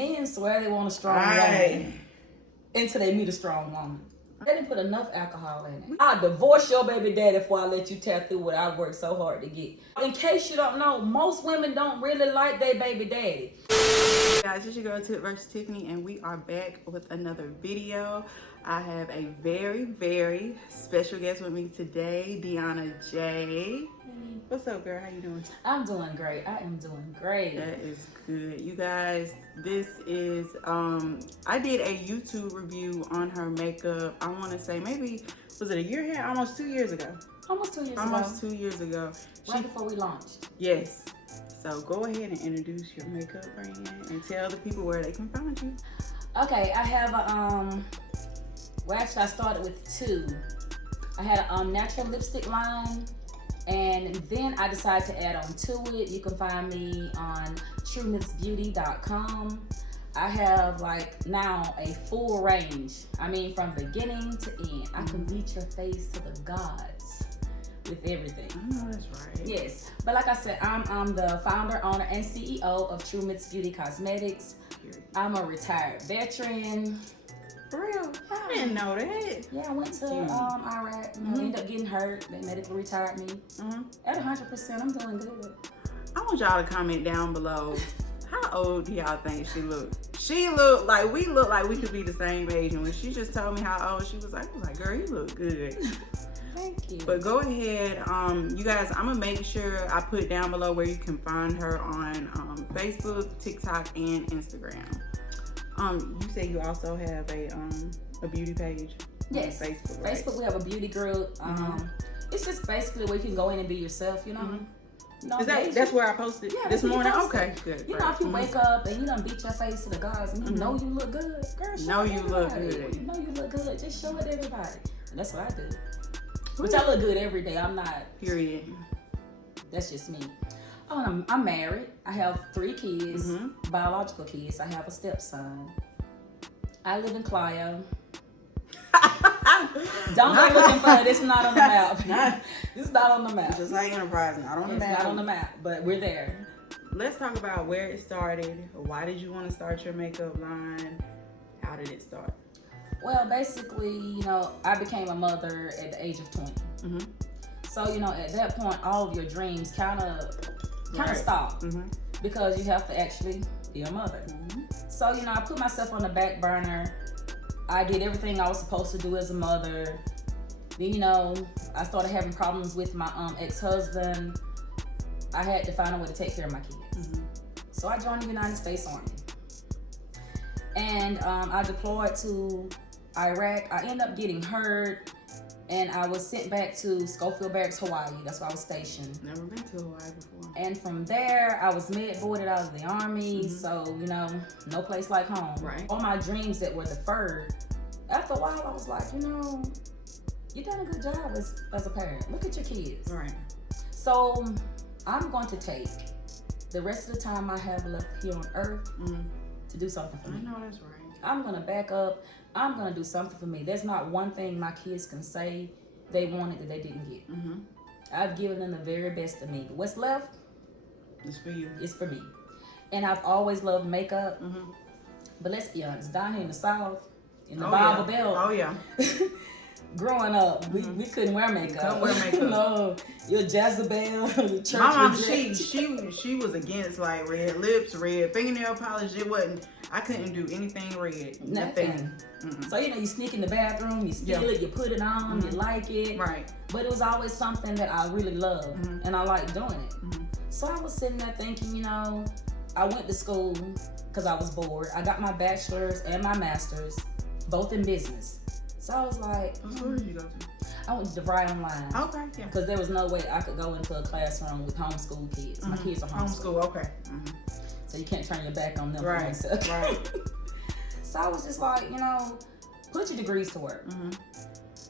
Men swear they want a strong woman until they meet a strong woman. They didn't put enough alcohol in it. I'll divorce your baby daddy before I let you tap through what I worked so hard to get. In case you don't know, most women don't really like their baby daddy. Guys, it's your girl Tipvs.Tiffany, and we are back with another video. I have a very, very special guest with me today, DeYana J. What's up, girl? How you doing? I'm doing great. I am doing great. That is good. You guys, this is, I did a YouTube review on her makeup. I want to say maybe, was it a year here? Almost 2 years ago. Almost 2 years ago. Almost 2 years ago. Right before we launched. Yes. So go ahead and introduce your makeup brand and tell the people where they can find you. Okay, I have a, well actually I started with two. I had a natural lipstick line, and then I decided to add on to it. You can find me on TruMyths.com. I have like now a full range. I mean, from beginning to end. I can beat your face to the gods with everything. I know that's right. Yes, but like I said, I'm the founder, owner, and CEO of TruMyths Beauty Cosmetics. I'm a retired veteran. For real? I didn't know that. Yeah, I went to Iraq. Ended up getting hurt. They medically retired me. At 100%, I'm doing good. I want y'all to comment down below. How old do y'all think she looked? She looked like we could be the same age. And when she just told me how old she was, I was like, girl, you look good. Thank you. But go ahead, you guys, I'm gonna make sure I put down below where you can find her on Facebook, TikTok, and Instagram. You say you also have a beauty page. Yes, on Facebook. Right? Facebook, we have a beauty group. It's just basically where you can go in and be yourself, you know. No, is that's where I posted this morning? Okay, good. You know, if you wake up and you done beat your face to the gods and you know you look good, girl, show it everybody. You know you look good. Just show it to everybody. And that's what I do. Which I look good every day. I'm not. Period. That's just me. Oh, I'm married. I have 3 kids, biological kids. I have a stepson. I live in Clio. Don't go looking for it. It's not on the map. It's not on the map. Just like Enterprise, not on the map. It's not on the map, but we're there. Let's talk about where it started. Why did you want to start your makeup line? How did it start? Well, basically, you know, I became a mother at the age of 20. So, you know, at that point, all of your dreams kind of stop because you have to actually be a mother. So, you know, I put myself on the back burner. I did everything I was supposed to do as a mother. Then, you know, I started having problems with my ex-husband. I had to find a way to take care of my kids. So I joined the United States Army. And I deployed to Iraq. I ended up getting hurt, and I was sent back to Schofield Barracks, Hawaii. That's where I was stationed. Never been to Hawaii before. And from there, I was med-boarded out of the Army. So, you know, no place like home. Right. All my dreams that were deferred, after a while, I was like, you know, you done a good job as a parent. Look at your kids. Right. So I'm going to take the rest of the time I have left here on earth to do something for me. I know that's right. I'm going to back up. I'm going to do something for me. There's not one thing my kids can say they wanted that they didn't get. I've given them the very best of me. What's left? It's for you. It's for me. And I've always loved makeup. But let's be honest, down here in the South, in the Bible Belt. Oh, yeah. Growing up, we couldn't wear makeup. Couldn't wear makeup. No, your Jezebel, your church. My mom, she was against like red lips, red fingernail polish. It wasn't. I couldn't do anything red. Nothing. So you know, you sneak in the bathroom, you steal it, you put it on, you like it. Right. But it was always something that I really loved, and I liked doing it. So I was sitting there thinking, you know, I went to school because I was bored. I got my bachelor's and my master's, both in business. So I was like, where did you go to? I went to DeVry Online. Okay, yeah. Because there was no way I could go into a classroom with homeschool kids. My kids are homeschooled. Okay. So you can't turn your back on them. Right. Right. So I was just like, you know, put your degrees to work.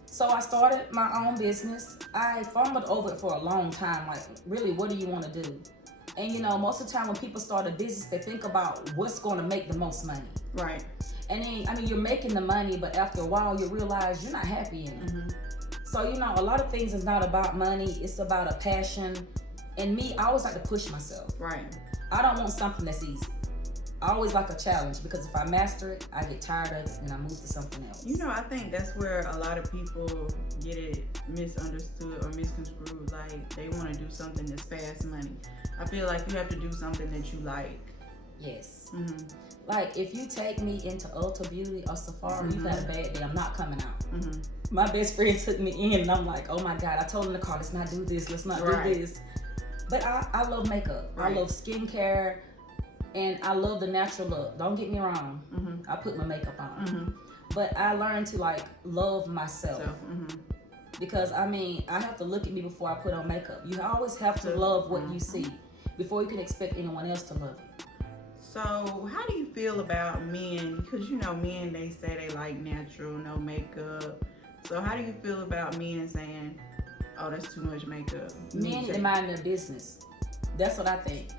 So I started my own business. I fumbled over it for a long time. Like, really, what do you want to do? And you know, most of the time when people start a business, they think about what's going to make the most money. Right. And then, I mean, you're making the money, but after a while, you realize you're not happy in it. So, you know, a lot of things is not about money. It's about a passion. And me, I always like to push myself. Right. I don't want something that's easy. I always like a challenge because if I master it, I get tired of it and I move to something else. You know, I think that's where a lot of people get it misunderstood or misconstrued. Like, they want to do something that's fast money. I feel like you have to do something that you like. Yes. Mm-hmm. Like, if you take me into Ulta Beauty or Sephora, you've had a bad day, I'm not coming out. Mm-hmm. My best friend took me in and I'm like, oh my God, I told him to call, let's not do this, let's not do this. But I love makeup. I love skincare. And I love the natural look. Don't get me wrong. I put my makeup on. But I learned to like love myself. Because I mean, I have to look at me before I put on makeup. You always have to love what you see before you can expect anyone else to love you. So how do you feel about men? Because you know, men, they say they like natural, no makeup. So how do you feel about men saying, oh, that's too much makeup? Men need to mind their business. That's what I think.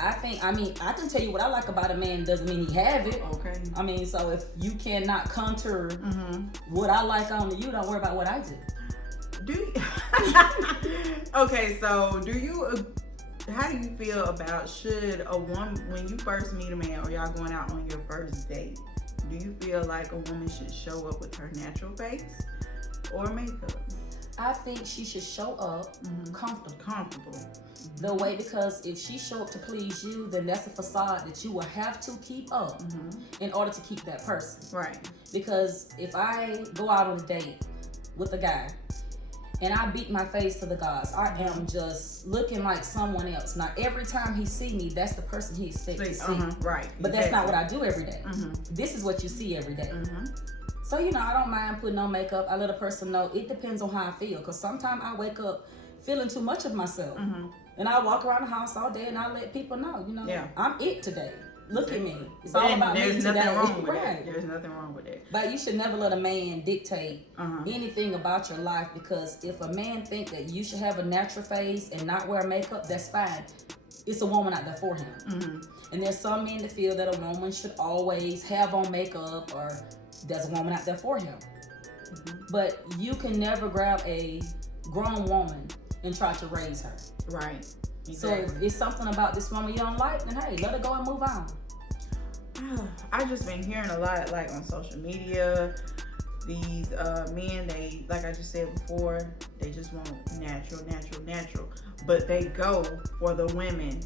I mean, I can tell you what I like about a man doesn't mean he have it. Okay. I mean, so if you cannot contour what I like on you, don't worry about what I do. Do you? Okay, so how do you feel about, should a woman, when you first meet a man or y'all going out on your first date, do you feel like a woman should show up with her natural face or makeup? I think she should show up comfortable. The way, because if she show up to please you, then that's a facade that you will have to keep up in order to keep that person. Right. Because if I go out on a date with a guy and I beat my face to the gods, I am just looking like someone else. Now, every time he see me, that's the person he expects to see. Right. But that's not what I do every day. This is what you see every day. So, you know, I don't mind putting on makeup. I let a person know it depends on how I feel. Because sometimes I wake up feeling too much of myself. And I walk around the house all day and I let people know, you know, I'm it today. Look at me. It's all about me today. There's nothing wrong with that. There's nothing wrong with that. But you should never let a man dictate anything about your life, because if a man think that you should have a natural face and not wear makeup, that's fine. It's a woman out there for him. And there's some men that feel that a woman should always have on makeup, or there's a woman out there for him. But you can never grab a grown woman and try to raise her. Right. Exactly. So if it's something about this woman you don't like, then hey, let her go and move on. I've just been hearing a lot, like on social media, these men, they, like I just said before, they just want natural. But they go for the women,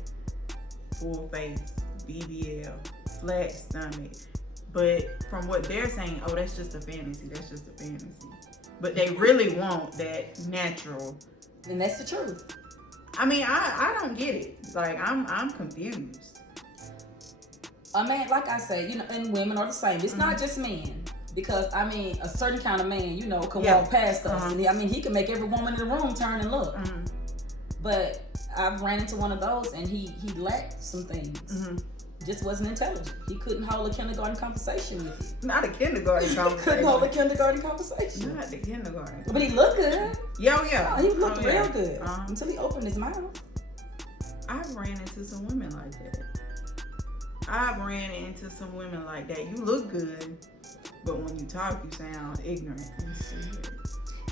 full face, BBL, flat stomach. But from what they're saying, oh, that's just a fantasy. But they really want that natural. And that's the truth. I mean, I don't get it. Like, I'm confused. A man, like I say, you know, and women are the same. It's not just men. Because, I mean, a certain kind of man, you know, can walk past us. And he can make every woman in the room turn and look. But I've ran into one of those, and he lacked some things. Just wasn't intelligent. He couldn't hold a kindergarten conversation with you. Not a kindergarten conversation. Couldn't hold a kindergarten conversation. Not the kindergarten. But he looked good. Yeah. Oh, he looked real good until he opened his mouth. I've ran into some women like that. You look good, but when you talk, you sound ignorant.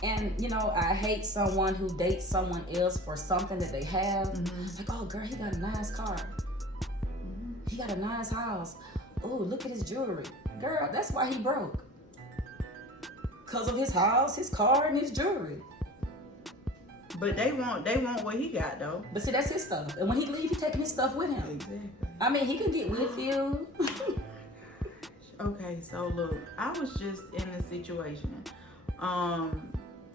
And, you know, I hate someone who dates someone else for something that they have. Like, oh, girl, he got a nice car. He got a nice house. Oh, look at his jewelry. Girl, that's why he broke. Because of his house, his car, and his jewelry. But they want what he got, though. But see, that's his stuff. And when he leaves, he's taking his stuff with him. Exactly. I mean, he can get with you. Okay, so look, I was just in a situation. I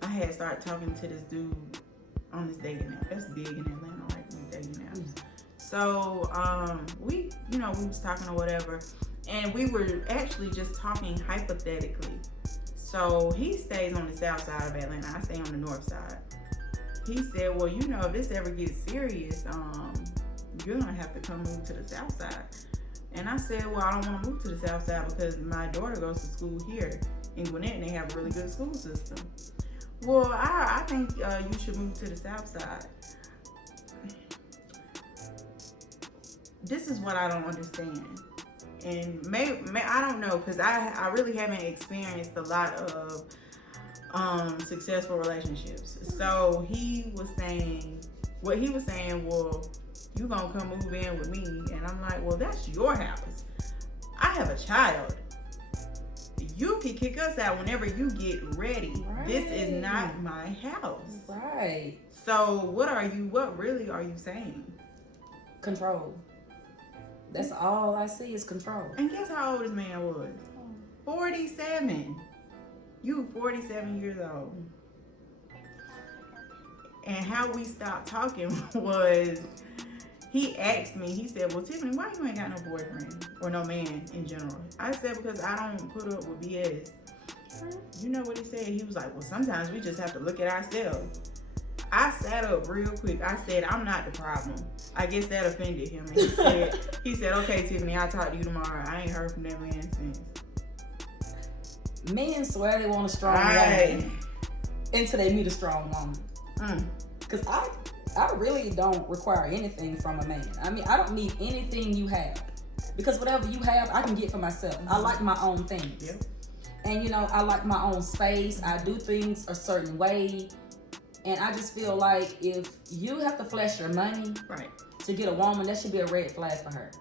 had started talking to this dude on this dating app. That's big in Atlanta, right? These dating apps. So, we was talking or whatever, and we were actually just talking hypothetically. So he stays on the south side of Atlanta. I stay on the north side. He said, well, you know, if this ever gets serious, you're gonna have to come move to the south side. And I said, well, I don't want to move to the south side because my daughter goes to school here in Gwinnett, and they have a really good school system. Well, I think you should move to the south side. This is what I don't understand. And maybe I don't know, because I really haven't experienced a lot of successful relationships. So he was saying, well, you gonna come move in with me? And I'm like, well, that's your house. I have a child. You can kick us out whenever you get ready. Right. This is not my house. Right. So what really are you saying? Control. That's all I see is control. And guess how old this man was? 47. You 47 years old. And how we stopped talking was, he asked me, he said, well, Tiffany, why you ain't got no boyfriend or no man in general? I said, because I don't put up with BS. You know what he said? He was like, well, sometimes we just have to look at ourselves. I sat up real quick. I said, I'm not the problem. I guess that offended him. And he said, okay, Tiffany, I'll talk to you tomorrow. I ain't heard from that man since. Men swear they want a strong woman until they meet a strong woman. Because I really don't require anything from a man. I mean, I don't need anything you have. Because whatever you have, I can get for myself. I like my own things. Yep. And, you know, I like my own space. I do things a certain way. And I just feel like if you have to flesh your money to get a woman, that should be a red flag for her.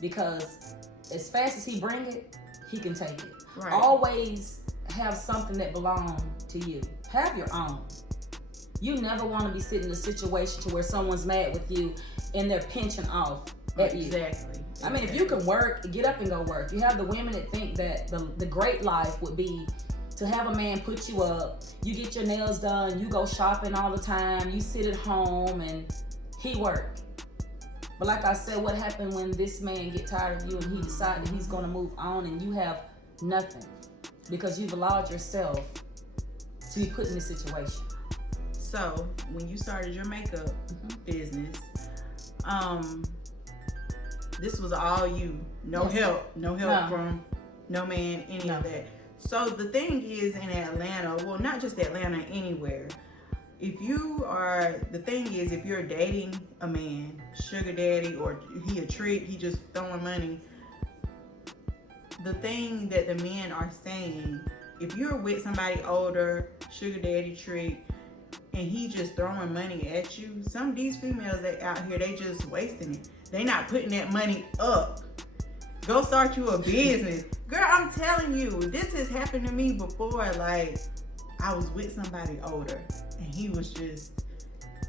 Because as fast as he bring it, he can take it. Right. Always have something that belongs to you. Have your own. You never want to be sitting in a situation to where someone's mad with you and they're pinching off at you. Exactly. I mean, if you can work, get up and go work. You have the women that think that the great life would be to have a man put you up, you get your nails done, you go shopping all the time, you sit at home and he work. But like I said, what happened when this man get tired of you and he decided he's going to move on and you have nothing because you've allowed yourself to be put in this situation? So when you started your makeup business, this was all you, no help from no man, any of that. So the thing is, in Atlanta, well, not just Atlanta, anywhere, if you're dating a man, sugar daddy, or he a trick, he just throwing money, the thing that the men are saying, if you're with somebody older, sugar daddy, trick, and he just throwing money at you, some of these females that out here, they just wasting it. They not putting that money up. Go start you a business. Girl, I'm telling you, this has happened to me before. Like, I was with somebody older, and he was just,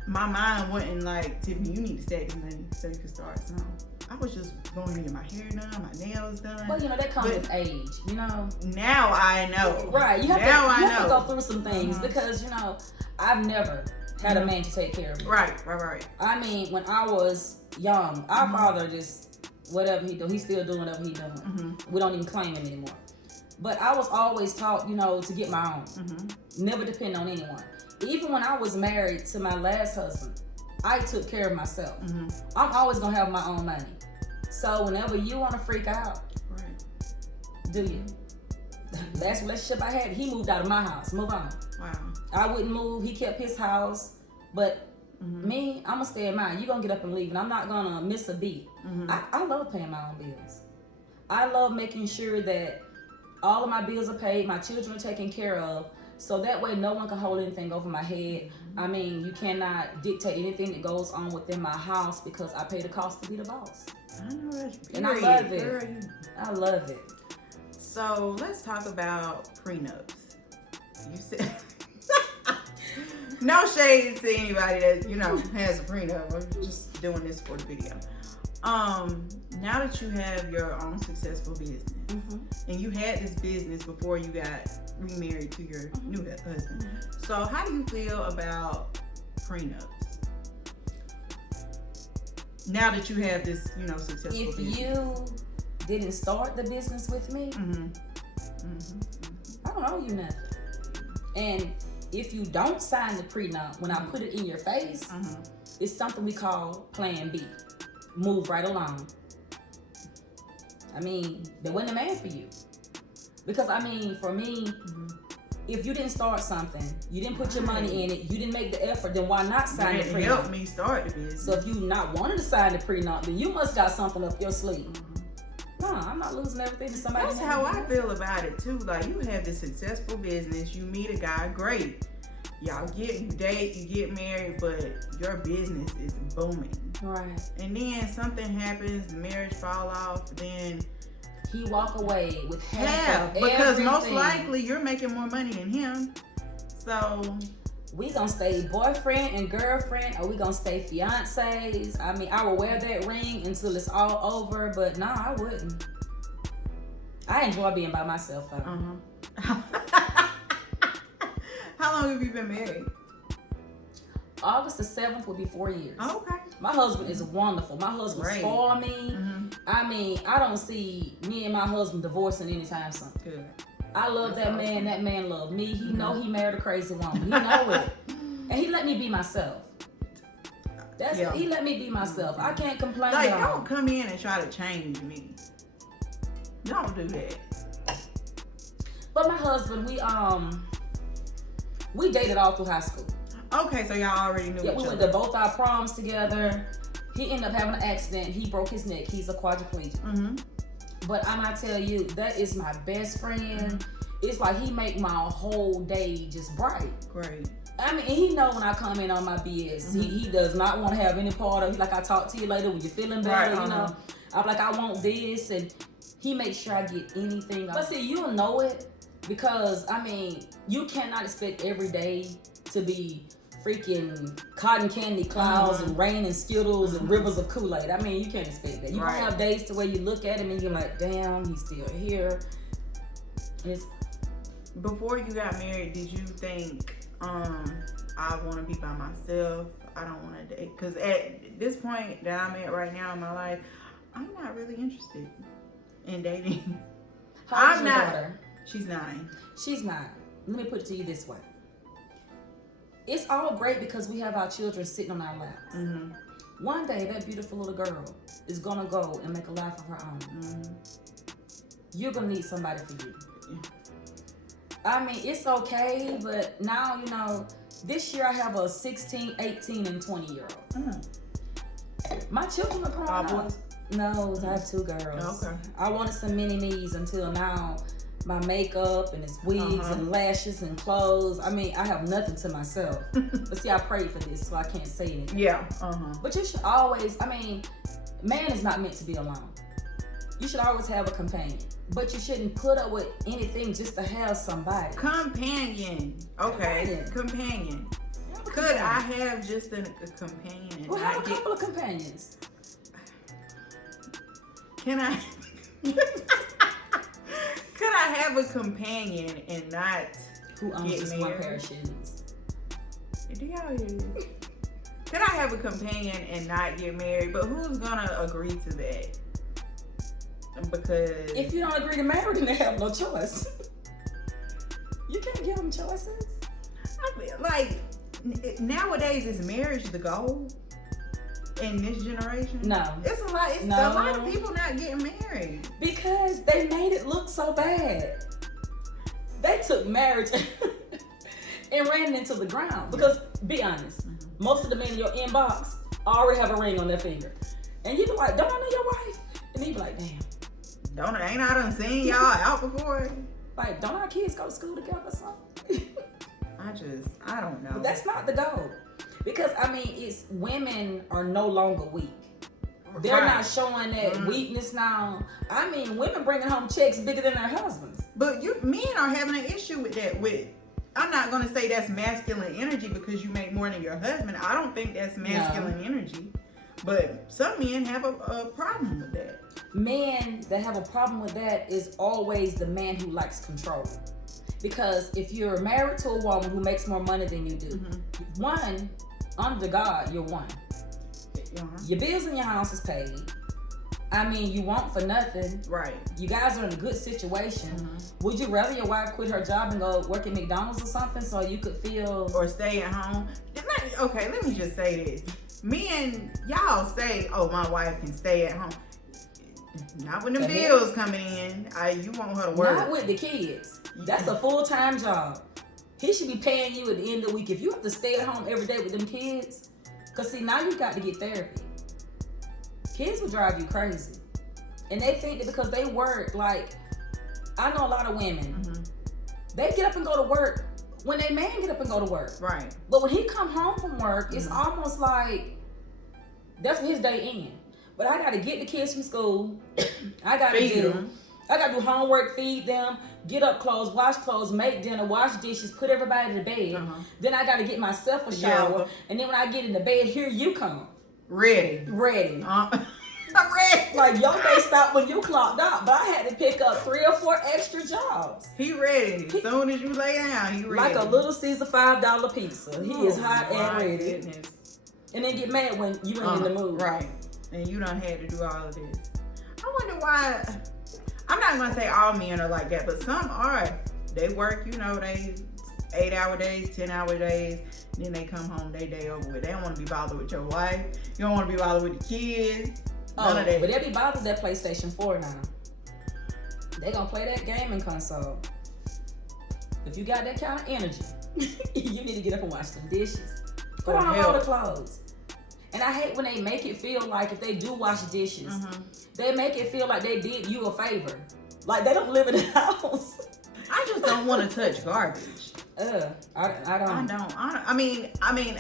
my mind wasn't like, Tiffany, you need to stack some money so you can start something. I was just going to get my hair done, my nails done. Well, you know, that comes with age, you know. Now I know. Right, you have to go through some things because, you know, I've never had a man to take care of me. Right. I mean, when I was young, our father just, whatever he do, he's still doing whatever he doing. We don't even claim him anymore. But I was always taught, you know, to get my own. Never depend on anyone. Even when I was married to my last husband, I took care of myself. I'm always gonna have my own money. So whenever you want to freak out, do you? Last relationship I had, he moved out of my house. Move on. Wow. I wouldn't move. He kept his house, but me, I'm gonna stay in mine. You gonna get up and leave, and I'm not gonna miss a beat. I love paying my own bills. I love making sure that all of my bills are paid, my children are taken care of, so that way no one can hold anything over my head. I mean, you cannot dictate anything that goes on within my house because I pay the cost to be the boss. I know that's period. And I love it. Girl, I love it. So let's talk about prenups. You said no shade to anybody that, you know, has a prenup. I'm just doing this for the video. Now that you have your own successful business, and you had this business before you got remarried to your new husband, so how do you feel about prenups? Now that you have this, you know, successful business. If you didn't start the business with me, I don't owe you nothing. And if you don't sign the prenup, when I put it in your face, it's something we call Plan B. Move right along. I mean, there wasn't a man for you. Because, I mean, for me, if you didn't start something, you didn't put your money in it, you didn't make the effort, then why not sign the prenup? It helped me start the business. So if you not wanting to sign the prenup, then you must got something up your sleeve. No, I'm not losing everything to somebody. That's how I feel about it too. Like, you have this successful business, you meet a guy, great. Y'all you date, you get married, but your business is booming. Right. And then something happens, the marriage fall off, then he walk away with half because most likely you're making more money than him. So we gonna stay boyfriend and girlfriend, or we gonna stay fiancés. I mean, I will wear that ring until it's all over, but no, I wouldn't. I enjoy being by myself though. How long have you been married? August the 7th will be 4 years. Okay. My husband is wonderful. My husband spoiled me. Mm-hmm. I mean, I don't see me and my husband divorcing anytime soon. Good. I love that man. That man loved me. He know he married a crazy woman. He know it. And he let me be myself. That's it. He let me be myself. I can't complain. Like, don't come in and try to change me. Don't do that. But my husband, we dated all through high school. Okay, so y'all already knew each other. We went to both our proms together. He ended up having an accident. He broke his neck. He's a quadriplegic. Mm-hmm. But I'm gonna tell you, that is my best friend. It's like he make my whole day just bright. Great. I mean, he know when I come in on my BS. Mm-hmm. He does not want to have any part of it. Like, I talk to you later when you're feeling better, you know. I'm like, I want this, and he makes sure I get anything. But see, you'll know it because, I mean, you cannot expect every day to be freaking cotton candy clouds and rain and Skittles and rivers of Kool-Aid. I mean, you can't expect that. You gonna have days to where you look at him and you're like, damn, he's still here. Before you got married, did you think, I want to be by myself? I don't want to date. Because at this point that I'm at right now in my life, I'm not really interested in dating. How old is your daughter? She's 9. She's 9. Let me put it to you this way. It's all great because we have our children sitting on our laps. Mm-hmm. One day, that beautiful little girl is going to go and make a life of her own. Mm-hmm. You're going to need somebody for you. Yeah. I mean, it's okay, but now, you know, this year I have a 16, 18, and 20-year-old. Mm. My children are grown up. No, I have 2 girls. Okay. I wanted some mini-me's until now. My makeup and its wigs and lashes and clothes. I mean, I have nothing to myself. But see, I prayed for this, so I can't say anything. Yeah. But you should always, I mean, man is not meant to be alone. You should always have a companion. But you shouldn't put up with anything just to have somebody. Companion. Okay. Companion. Could I have just a companion? Well, have a couple of companions. Can I? Could I have a companion and not who owns just one pair of shoes? Do y'all hear this? Could I have a companion and not get married? But who's gonna agree to that? Because if you don't agree to marry, then they have no choice. You can't give them choices. I feel like nowadays, is marriage the goal in this generation? No. It's a lot. It's a lot of people not getting married because they made it look so bad. They took marriage and ran it into the ground. Because, be honest, most of the men in your inbox already have a ring on their finger, and you be like, "Don't I know your wife?" And you be like, "Damn, ain't I done seen y'all out before? Like, don't our kids go to school together or something?" I don't know. But that's not the goal. Because, I mean, it's women are no longer weak. They're not showing that weakness now. I mean, women bringing home checks bigger than their husbands. But men are having an issue with that. I'm not going to say that's masculine energy because you make more than your husband. I don't think that's masculine energy. But some men have a problem with that. Men that have a problem with that is always the man who likes control. Because if you're married to a woman who makes more money than you do, one, under God, you're one. Your bills in your house is paid. I mean, you want for nothing. Right. You guys are in a good situation. Would you rather your wife quit her job and go work at McDonald's or something so you could feel... Or stay at home? Okay, let me just say this. Men, y'all say, oh, my wife can stay at home. Not when the bills coming in. You want her to work. Not with the kids. That's a full-time job. He should be paying you at the end of the week. If you have to stay at home every day with them kids, because see, now you got to get therapy. Kids will drive you crazy. And they think that because they work, like, I know a lot of women, they get up and go to work when their man get up and go to work. Right. But when he come home from work, it's almost like that's when his day ends. But I got to get the kids from school. I got to do them. I gotta do homework, feed them, get up clothes, wash clothes, make dinner, wash dishes, put everybody to bed. Then I gotta get myself a shower. And then when I get in the bed, here you come. Ready. I'm ready. Like your day stopped when you clocked out, but I had to pick up 3 or 4 extra jobs. He ready. As soon as you lay down, he ready. Like a Little Caesar $5 pizza. He is hot and ready. Goodness. And then get mad when you ain't in the mood. Right. And you done had to do all of this. I wonder why. I'm not gonna say all men are like that, but some are. They work, they 8-hour days, 10-hour days. Then they come home, they day over with. They don't want to be bothered with your wife. You don't want to be bothered with the kids. None of that. But they'll be bothered with that PlayStation 4 now. They gonna play that gaming console. If you got that kind of energy, you need to get up and wash some dishes. Put on all the clothes. And I hate when they make it feel like if they do wash dishes, they make it feel like they did you a favor. Like they don't live in the house. I just don't want to touch garbage. I don't. I mean,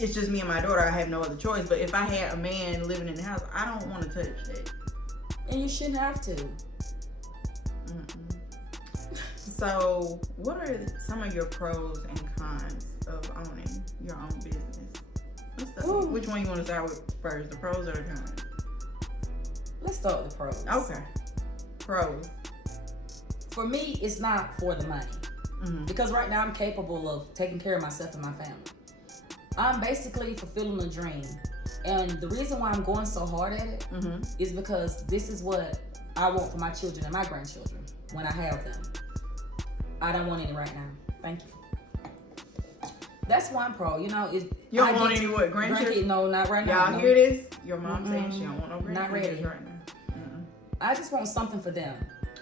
it's just me and my daughter. I have no other choice. But if I had a man living in the house, I don't want to touch that. And you shouldn't have to. So, what are some of your pros and cons of owning your own business? Which one you want to start with first, the pros or the cons? Let's start with the pros. Okay. Pros. For me, it's not for the money. Because right now I'm capable of taking care of myself and my family. I'm basically fulfilling a dream. And the reason why I'm going so hard at it is because this is what I want for my children and my grandchildren when I have them. I don't want any right now. Thank you. That's one pro. You don't want any what, grandchildren? No, not right now. Y'all hear this? Your mom saying she don't want no grandchildren. Not ready right now. I just want something for them.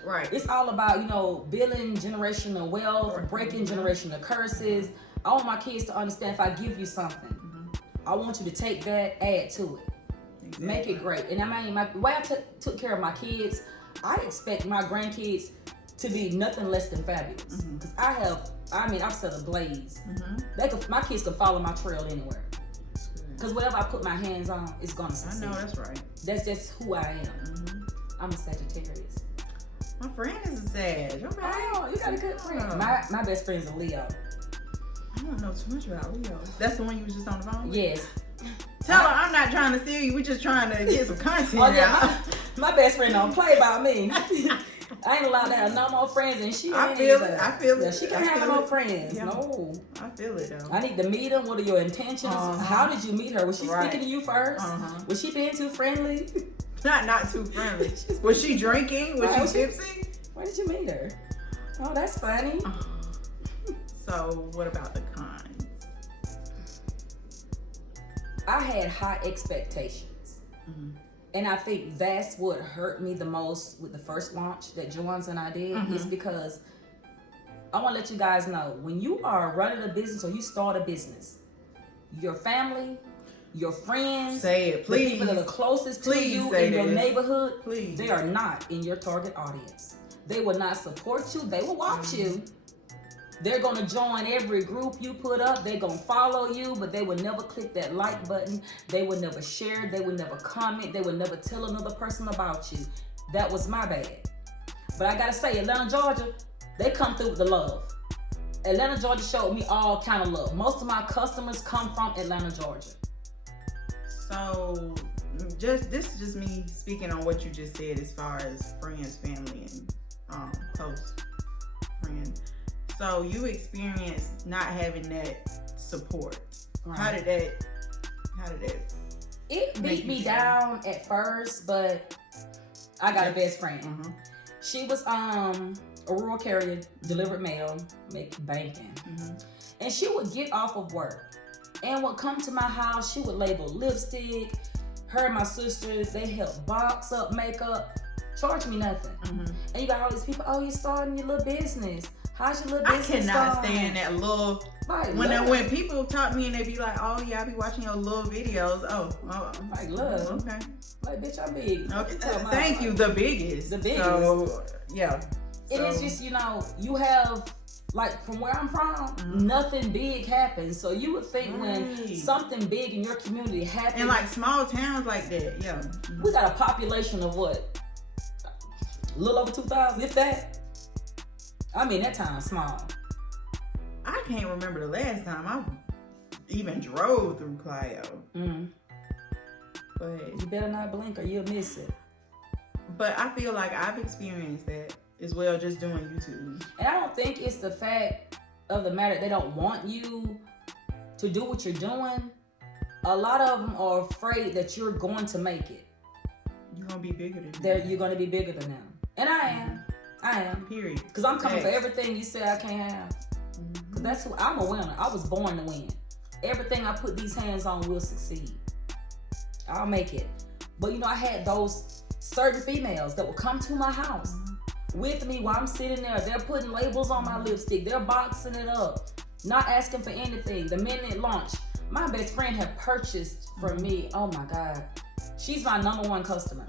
Right. It's all about, building generational wealth, breaking generational curses. I want my kids to understand if I give you something, I want you to take that, add to it, make it great. And the way I took care of my kids, I expect my grandkids to be nothing less than fabulous. Because I've set a blaze. My kids can follow my trail anywhere. Because whatever I put my hands on, it's gonna succeed. I know, that's right. That's just who I am. I'm a Sagittarius. My friend is a Sag. Okay. Oh, you got a good friend. My best friend's a Leo. I don't know too much about Leo. That's the one you was just on the phone with? Yes. Tell her I'm not trying to steal you. We're just trying to get some content out. My best friend don't play about me. I ain't allowed to have no more friends, and she. I feel it. Yeah, she can't have no more friends. Yeah. No. I feel it though. I need to meet them. What are your intentions? How did you meet her? Was she speaking to you first? Was she being too friendly? Not too friendly. Was she drinking? Was she tipsy? Where did you meet her? Oh, that's funny. So, what about the cons? I had high expectations. And I think that's what hurt me the most with the first launch that Joanne and I did, is because I want to let you guys know, when you are running a business or you start a business, your family, your friends, say it, please. The people that are closest to you in your neighborhood, they are not in your target audience. They will not support you. They will watch you. They're going to join every group you put up. They're going to follow you, but they will never click that like button. They will never share. They will never comment. They will never tell another person about you. That was my bad. But I got to say, Atlanta, Georgia, they come through with the love. Atlanta, Georgia showed me all kind of love. Most of my customers come from Atlanta, Georgia. So, this is just me speaking on what you just said as far as friends, family, and close friends. So you experienced not having that support. Right. How did that? It beat me down at first, but I got a best friend. She was a rural carrier, delivered mail, banking, and she would get off of work and would come to my house. She would label lipstick. Her and my sisters, they help box up makeup, charge me nothing. And you got all these people, oh, you starting your little business. How's your little business? I cannot stand that little. When people talk to me and they be like, oh yeah, I be watching your little videos. Oh, like love. Okay. Like, bitch, I'm big. Okay. Thank you. The biggest. The biggest. So yeah. It is just, you have, like, from where I'm from, nothing big happens. So you would think when something big in your community happens. And like small towns like that, yeah. We got a population of what? A little over 2,000, if that. I mean, that town's small. I can't remember the last time I even drove through Clio. But you better not blink or you'll miss it. But I feel like I've experienced that as well, just doing YouTube. And I don't think it's the fact of the matter they don't want you to do what you're doing. A lot of them are afraid that you're going to make it. You're going to be bigger than them. You're going to be bigger than them. And I am. I am. Period. Because I'm coming for everything you say I can't have. Because that's who I'm a winner. I was born to win. Everything I put these hands on will succeed. I'll make it. But you know, I had those certain females that would come to my house with me while I'm sitting there. They're putting labels on my lipstick. They're boxing it up. Not asking for anything. The minute it launched, my best friend had purchased from me. Oh my God. She's my number one customer.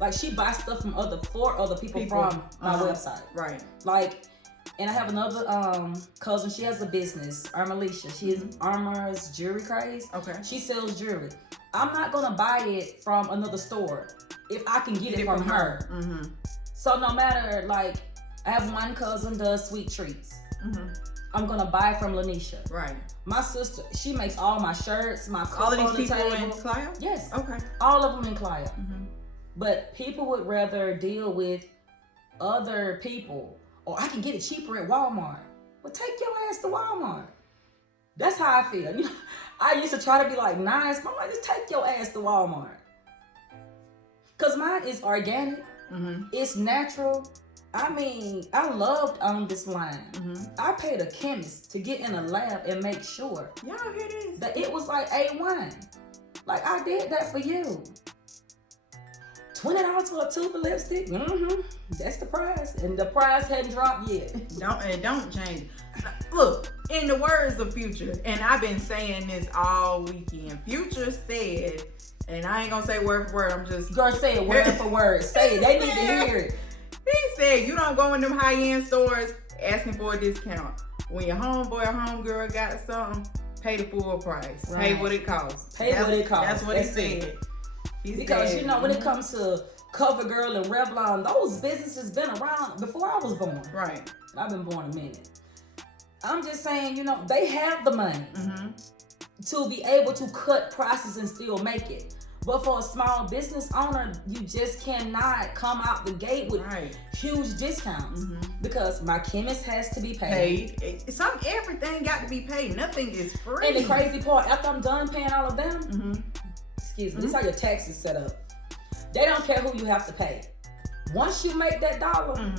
Like, she buys stuff from four other people from my website. Right. Like, and I have another cousin. She has a business, Armalicia. She is Armor's Jewelry Craze. Okay. She sells jewelry. I'm not gonna buy it from another store if I can get it from her. So no matter, like, I have one cousin does sweet treats. I'm gonna buy from Lanisha. Right. My sister, she makes all my shirts, my all of on these the people table. in Clio? Yes. Okay. All of them in Clio. But people would rather deal with other people, or I can get it cheaper at Walmart. Well, take your ass to Walmart. That's how I feel. You know, I used to try to be like nice, but I'm like, just take your ass to Walmart. Cause mine is organic. It's natural. I mean, I loved on this line. I paid a chemist to get in a lab and make sure y'all hear this? That it was like A1. Like, I did that for you. $20 for a tube of lipstick. That's the price, and the price hadn't dropped yet. Don't change. Look, in the words of Future, and I've been saying this all weekend. Future said, and I ain't gonna say word for word. I'm just gonna say it word for word. Say it. They need to hear it. He said, you don't go in them high-end stores asking for a discount. When your homeboy or homegirl got something, pay the full price. Right. Pay what it costs. What it costs. That's what he said. Because you know, when it comes to CoverGirl and Revlon, those businesses been around before I was born. Right. I've been born a minute. I'm just saying, you know, they have the money to be able to cut prices and still make it. But for a small business owner, you just cannot come out the gate with huge discounts because my chemist has to be paid. Everything got to be paid. Nothing is free. And the crazy part, after I'm done paying all of them, excuse me, this is how your taxes set up. They don't care who you have to pay. Once you make that dollar,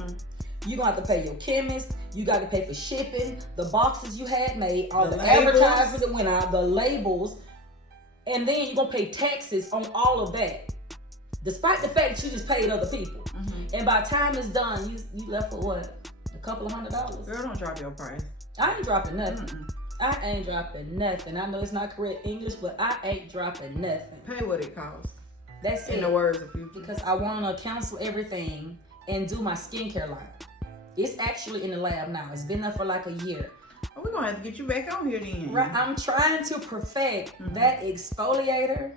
you're gonna have to pay your chemist. You got to pay for shipping, the boxes you had made, all the advertisements that went out, the labels. And then you're going to pay taxes on all of that. Despite the fact that you just paid other people. And by the time it's done, you left with what? A couple of $100. Girl, don't drop your price. I ain't dropping nothing. I ain't dropping nothing. I know it's not correct English, but I ain't dropping nothing. Pay what it costs. That's in the words of Future. Because I want to cancel everything and do my skincare line. It's actually in the lab now. It's been there for like a year. Oh, we're gonna have to get you back on here then. Right, I'm trying to perfect that exfoliator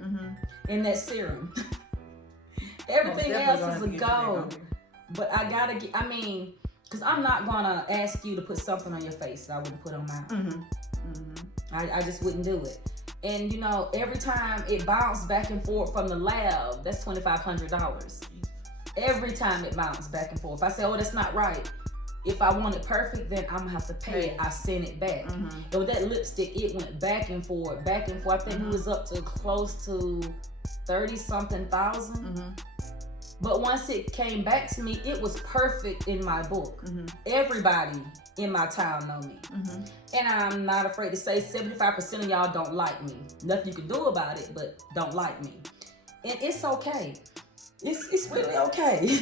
and that serum. Everything else is a go. But I gotta get, I mean, because I'm not gonna ask you to put something on your face that I wouldn't put on mine. I just wouldn't do it. And you know, every time it bounced back and forth from the lab, that's $2,500. Every time it bounced back and forth. If I say, oh, that's not right. If I want it perfect, then I'm gonna have to pay it. I send it back. But with that lipstick, it went back and forth, back and forth. I think it was up to close to 30-something thousand. But once it came back to me, it was perfect in my book. Everybody in my town know me. And I'm not afraid to say 75% of y'all don't like me. Nothing you can do about it, but don't like me. And it's okay. It's really okay.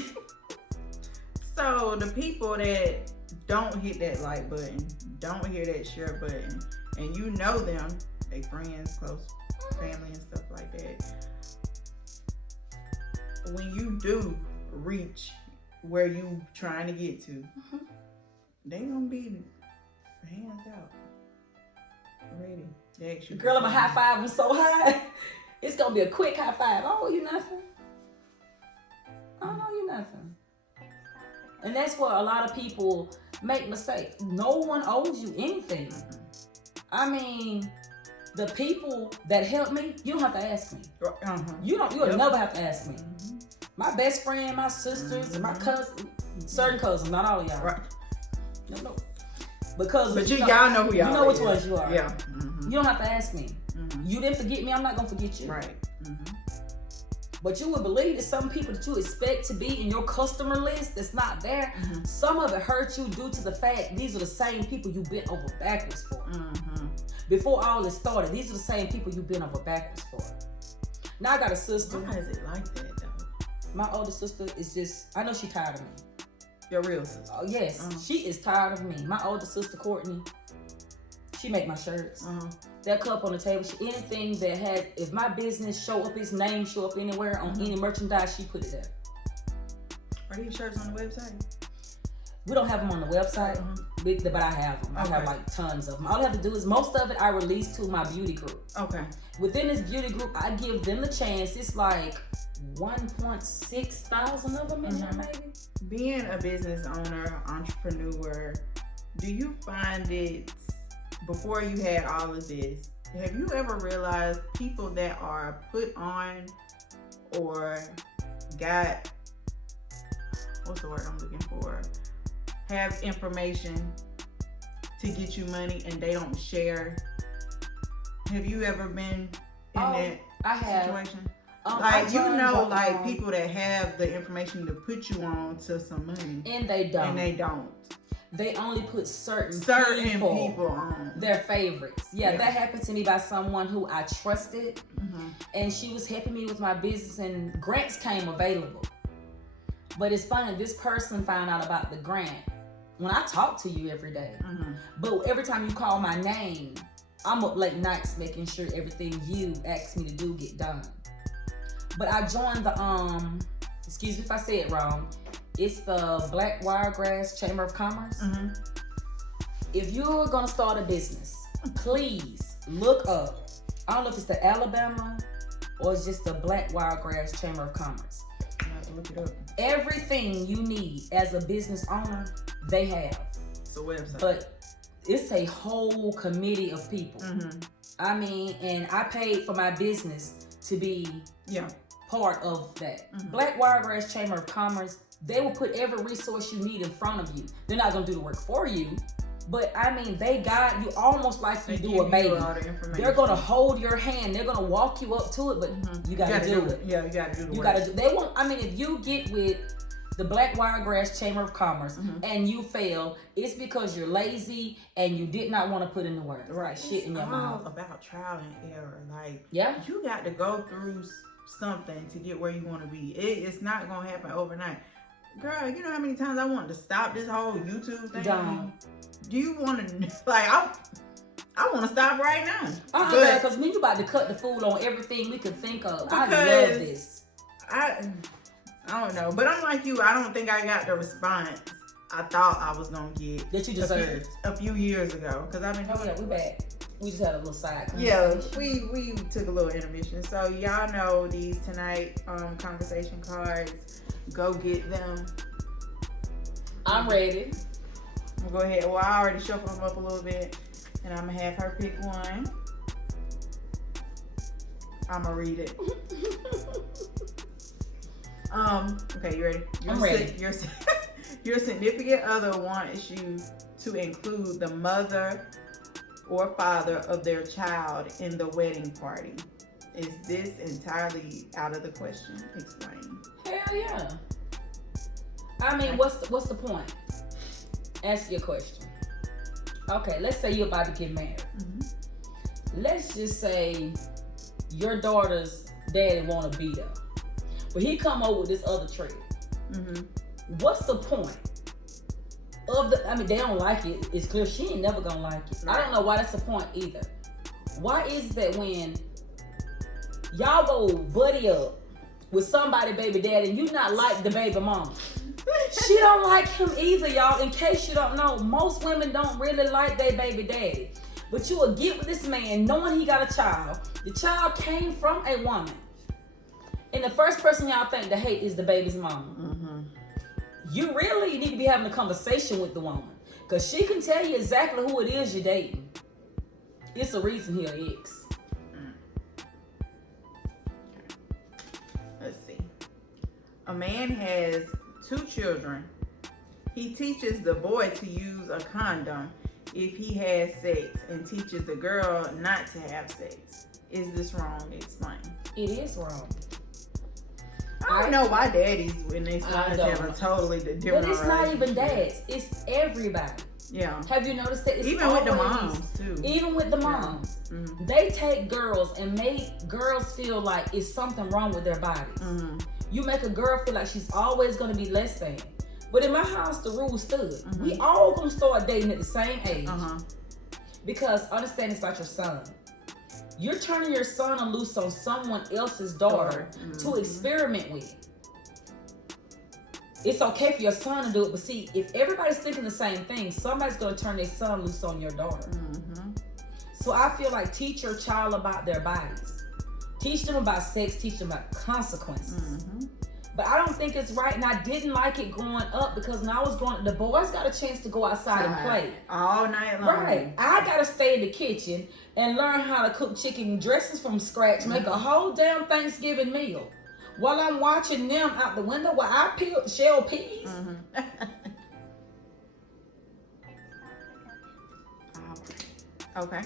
So the people that don't hit that like button, don't hit that share button, and you know them, they friends, close family and stuff like that. When you do reach where you trying to get to, they gonna be hands out, ready. Girl, I'm a high five was so high. It's gonna be a quick high five. I don't owe you nothing. I don't owe you nothing. And that's where a lot of people make mistakes. No one owes you anything. I mean, the people that help me, you don't have to ask me. You'll never have to ask me. My best friend, my sisters, my cousin, certain cousins, not all of y'all. Right. No. Because y'all know who y'all are. You know which ones you are. Yeah. You don't have to ask me. You didn't forget me, I'm not gonna forget you. Right. But you would believe that some people that you expect to be in your customer list that's not there, some of it hurts you due to the fact these are the same people you bent over backwards for. Before all this started, these are the same people you bent over backwards for. Now I got a sister. Why is it like that though? My older sister is just, I know she's tired of me. Your real sister? Oh yes, she is tired of me. My older sister, Courtney, she make my shirts. That cup on the table, anything that had, if my business show up, his name show up anywhere on any merchandise, she put it there. Are these shirts on the website? We don't have them on the website, but I have them. I have like tons of them. All I have to do is, most of it I release to my beauty group. Okay. Within this beauty group, I give them the chance. It's like 1.6 thousand of them in there, maybe. Being a business owner, entrepreneur, do you find it, before you had all of this, have you ever realized people that are put on or got, what's the word I'm looking for, have information to get you money and they don't share? Have you ever been in that situation? Like people that have the information to put you on to some money. And they don't. They only put certain people on. Their favorites. Yeah, that happened to me by someone who I trusted. And she was helping me with my business and grants came available. But it's funny, this person found out about the grant when I talk to you every day. But every time you call my name, I'm up late nights making sure everything you ask me to do get done. But I joined the, excuse me if I say it wrong, it's the Black Wiregrass Chamber of Commerce. If you're gonna start a business, please look up, I don't know if it's the Alabama or it's just the Black Wiregrass Chamber of Commerce. I have to look it up. Everything you need as a business owner, they have. It's a website. But it's a whole committee of people. I mean, and I paid for my business to be part of that. Black Wiregrass Chamber of Commerce, they will put every resource you need in front of you. They're not gonna do the work for you, but I mean, they guide you almost like you do a baby. They're gonna hold your hand. They're gonna walk you up to it, but you gotta do it. Yeah, you gotta do the work. You gotta do. They won't. I mean, if you get with the Black Wiregrass Chamber of Commerce and you fail, it's because you're lazy and you did not want to put in the work. Right, shit in your mouth. It's all about trial and error. Like, you got to go through something to get where you want to be. It's not gonna happen overnight. Girl, you know how many times I wanted to stop this whole YouTube thing? Don't. Do you want to, like, I want to stop right now. Because when you about to cut the food on everything we could think of, I love this. I don't know, but I'm like you. I don't think I got the response I thought I was gonna get that you deserved a few years ago. Because I've been. Oh yeah, we back. We just had a little side conversation. Yeah, we took a little intermission. So y'all know these tonight conversation cards. Go get them. I'm ready. I'm gonna go ahead. Well, I already shuffled them up a little bit, and I'm gonna have her pick one. I'm gonna read it. Okay, you ready? I'm ready. Your significant other wants you to include the mother or father of their child in the wedding party. Is this entirely out of the question? Explain. Hell yeah. I mean, what's the point? Ask your question. Okay, let's say you're about to get married. Let's just say your daughter's daddy want to be there, but he come over with this other trick. What's the point of the? I mean, they don't like it. It's clear she ain't never gonna like it. I don't know why that's the point either. Why is it that when y'all go buddy up with somebody baby daddy and you not like the baby mama, she don't like him either, y'all. In case you don't know, most women don't really like their baby daddy. But you will get with this man knowing he got a child. The child came from a woman. And the first person y'all think to hate is the baby's mama. you really need to be having a conversation with the woman. Because she can tell you exactly who it is you're dating. It's a reason he an ex. Let's see. A man has 2 children. He teaches the boy to use a condom if he has sex and teaches the girl not to have sex. Is this wrong? Explain. It is wrong. I don't know why daddies, when they sons, have a totally different. But it's not even dads. It's everybody. Yeah. Have you noticed that? It's even with the moms too. Even with the moms, they take girls and make girls feel like it's something wrong with their bodies. You make a girl feel like she's always going to be less than. But in my house, the rule stood. We all gonna start dating at the same age. Because understand it's about your son. You're turning your son loose on someone else's daughter to experiment with. It's okay for your son to do it, but see, if everybody's thinking the same thing, somebody's gonna turn their son loose on your daughter. So I feel like teach your child about their bodies. Teach them about sex, teach them about consequences. But I don't think it's right, and I didn't like it growing up because when I was growing up, the boys got a chance to go outside and play. All night long. Right. I got to stay in the kitchen and learn how to cook chicken dressings from scratch, make a whole damn Thanksgiving meal. While I'm watching them out the window while I shell peas. Okay.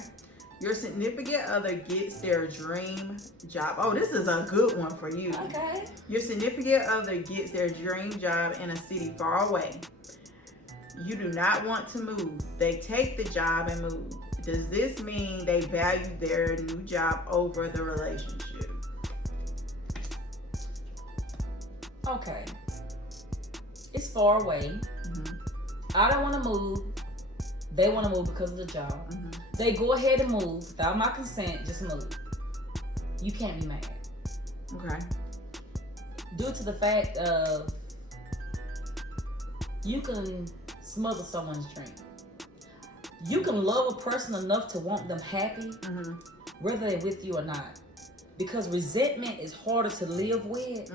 Your significant other gets their dream job. Oh, this is a good one for you. Okay. Your significant other gets their dream job in a city far away. You do not want to move. They take the job and move. Does this mean they value their new job over the relationship? Okay. It's far away. I don't want to move. They want to move because of the job. They go ahead and move without my consent. Just move. You can't be mad. Okay. Due to the fact of you can smother someone's dream. You can love a person enough to want them happy, whether they're with you or not. Because resentment is harder to live with.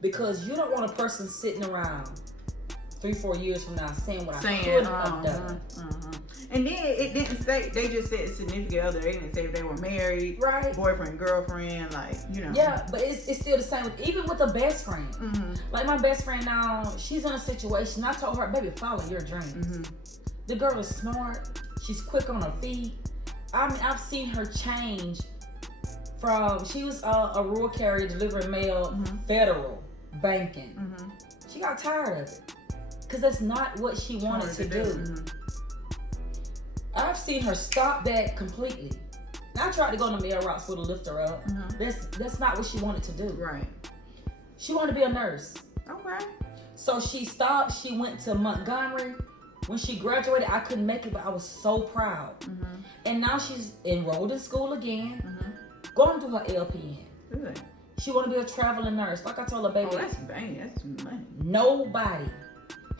Because you don't want a person sitting around 3-4 years from now saying what I could have done. And then it didn't say, they just said significant other. They didn't say if they were married, right? Boyfriend, girlfriend, like, you know. Yeah, but it's still the same, even with a best friend. Like my best friend now, she's in a situation, I told her, baby, follow your dreams. The girl is smart. She's quick on her feet. I mean, I've seen her change from, she was a rural carrier delivering mail, federal banking. She got tired of it because that's not what she wanted to do. I've seen her stop that completely. And I tried to go on the mail routes for to lift her up. That's not what she wanted to do. Right. She wanted to be a nurse. Okay. So she stopped. She went to Montgomery. When she graduated, I couldn't make it, but I was so proud. And now she's enrolled in school again, going to her LPN. Good. She want to be a traveling nurse. Like I told her, baby. Oh, that's bang. That's money. Nobody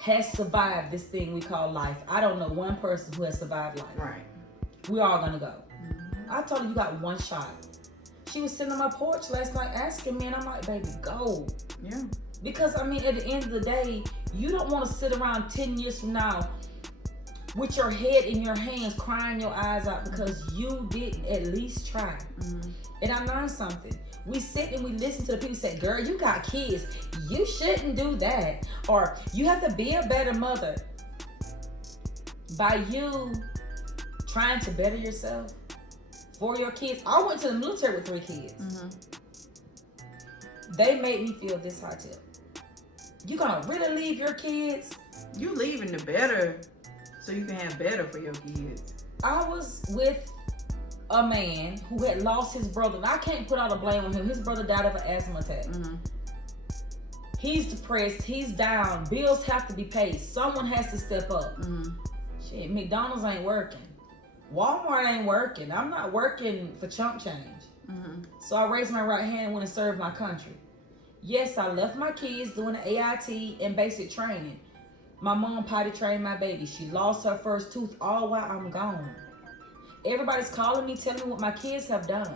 has survived this thing we call life. I don't know one person who has survived life. Right. We all gonna go. I told her you got one shot. She was sitting on my porch last night asking me, and I'm like, baby, go. Yeah. Because I mean, at the end of the day, you don't want to sit around 10 years from now with your head in your hands, crying your eyes out because you didn't at least try. And I learned something. We sit and we listen to the people say, girl, you got kids. You shouldn't do that. Or you have to be a better mother. By you trying to better yourself for your kids. I went to the military with 3 kids. They made me feel this hot tip. You gonna really leave your kids? You leaving the better so you can have better for your kids. I was with a man who had lost his brother, and I can't put all the blame on him. His brother died of an asthma attack. He's depressed. He's down. Bills have to be paid. Someone has to step up. Shit, McDonald's ain't working. Walmart ain't working. I'm not working for chump change. So I raised my right hand and went and served my country. Yes, I left my kids doing the AIT and basic training. My mom potty trained my baby. She lost her first tooth all while I'm gone. Everybody's calling me, telling me what my kids have done.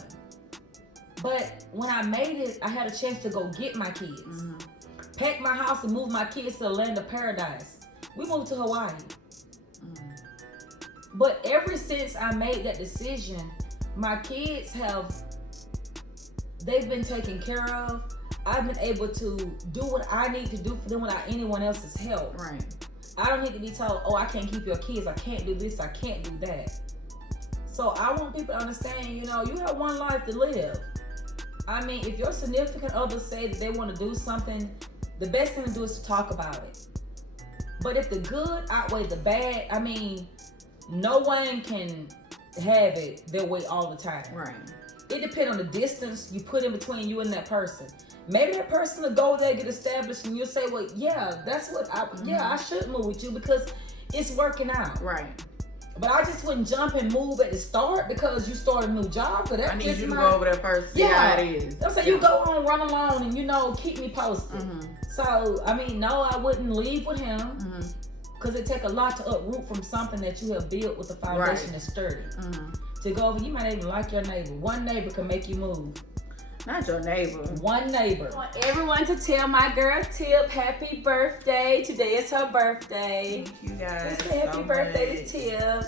But when I made it, I had a chance to go get my kids. pack my house and move my kids to the land of paradise. We moved to Hawaii. But ever since I made that decision, my kids they've been taken care of. I've been able to do what I need to do for them without anyone else's help. Right. I don't need to be told, oh, I can't keep your kids. I can't do this. I can't do that. So I want people to understand, you have one life to live. I mean, if your significant other say that they want to do something, the best thing to do is to talk about it. But if the good outweighs the bad, I mean, no one can have it their way all the time. Right. It depends on the distance you put in between you and that person. Maybe that person will go there, get established, and you'll say, well, yeah, that's what I should move with you because it's working out. Right. But I just wouldn't jump and move at the start because you start a new job. But I need you to go over there first, see how it is. I'm saying you go on, run along, and keep me posted. So, I mean, no, I wouldn't leave with him because it take a lot to uproot from something that you have built with a foundation that's sturdy. To go over, you might even like your neighbor. One neighbor can make you move. Not your neighbor. One neighbor. I want everyone to tell my girl Tip happy birthday. Today is her birthday. Thank you guys. Let's say happy birthday to Tip.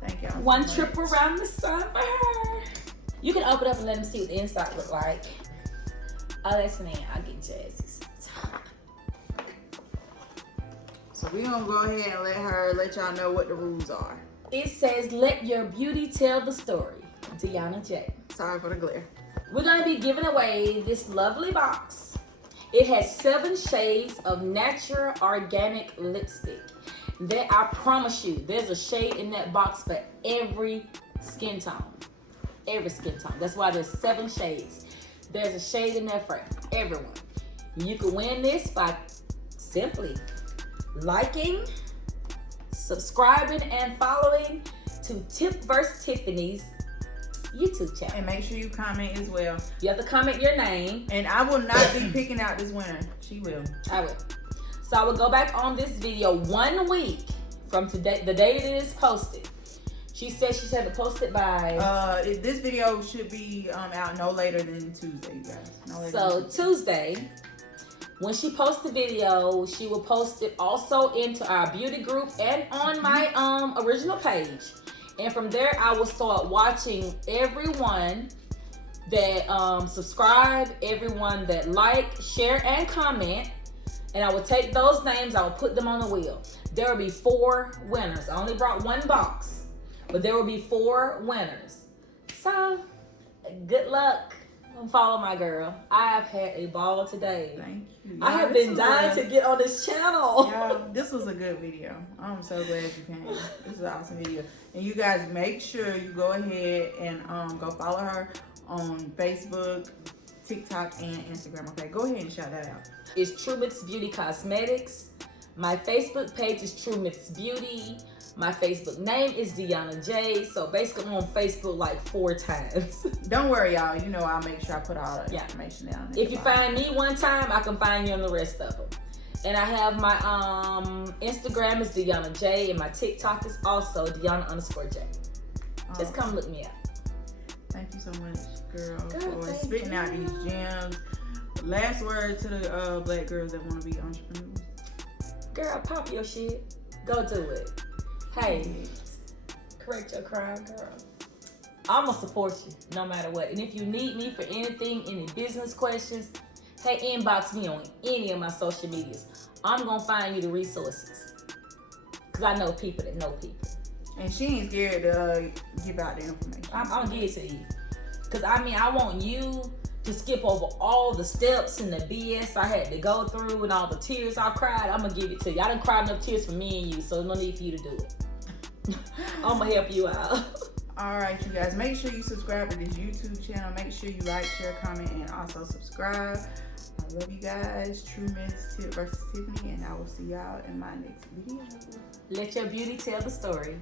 Thank y'all. One trip around the sun for her. You can open up and let them see what the inside look like. Oh, that's me. I'll get jazzy. So we're gonna go ahead and let y'all know what the rules are. It says, let your beauty tell the story. Deanna J. Sorry for the glare. We're going to be giving away this lovely box. It has 7 shades of natural organic lipstick. That I promise you, there's a shade in that box for every skin tone. Every skin tone. That's why there's 7 shades. There's a shade in there for everyone. You can win this by simply liking, subscribing, and following to Tipvs.Tiffany's YouTube channel. And make sure you comment as well. You have to comment your name. And I will not be picking out this winner. She will. I will. So I will go back on this video 1 week from today, the day that it is posted. She said she had to post it by... this video should be out no later than Tuesday, you guys. No later so than Tuesday. Tuesday, when she posts the video, she will post it also into our beauty group and on my original page. And from there, I will start watching everyone that subscribe, everyone that like, share, and comment. And I will take those names, I will put them on the wheel. There will be 4 winners. I only brought 1 box, but there will be 4 winners. So, good luck. Follow my girl. I have had a ball today. Thank you. I have been dying to get on this channel. Yeah, this was a good video. I'm so glad you came. This is an awesome video. And you guys make sure you go ahead and go follow her on Facebook, TikTok, and Instagram. Okay, go ahead and shout that out. It's TruMyths Beauty Cosmetics. My Facebook page is TruMyths Beauty. My Facebook name is Deanna J. So basically I'm on Facebook like 4 times. Don't worry, y'all. You know I'll make sure I put all the information down. If you find me one time, I can find you on the rest of them. And I have my Instagram is Deanna J. And my TikTok is also Deanna_J. Just come look me up. Thank you so much, girl for spitting out these gems. Last word to the black girls that want to be entrepreneurs. Girl, pop your shit. Go do it. Hey, correct your crime, girl. I'm going to support you no matter what. And if you need me for anything, any business questions, hey, inbox me on any of my social medias. I'm going to find you the resources. Because I know people that know people. And she ain't scared to give out the information. I'm going to give it to you. Because, I mean, I want you to skip over all the steps and the BS I had to go through and all the tears I cried. I'm going to give it to you. I done cried enough tears for me and you, so no need for you to do it. I'm going to help you out. All right, you guys. Make sure you subscribe to this YouTube channel. Make sure you like, share, comment, and also subscribe. I love you guys. TruMyths, Tipvs.Tiffany, and I will see y'all in my next video. Let your beauty tell the story.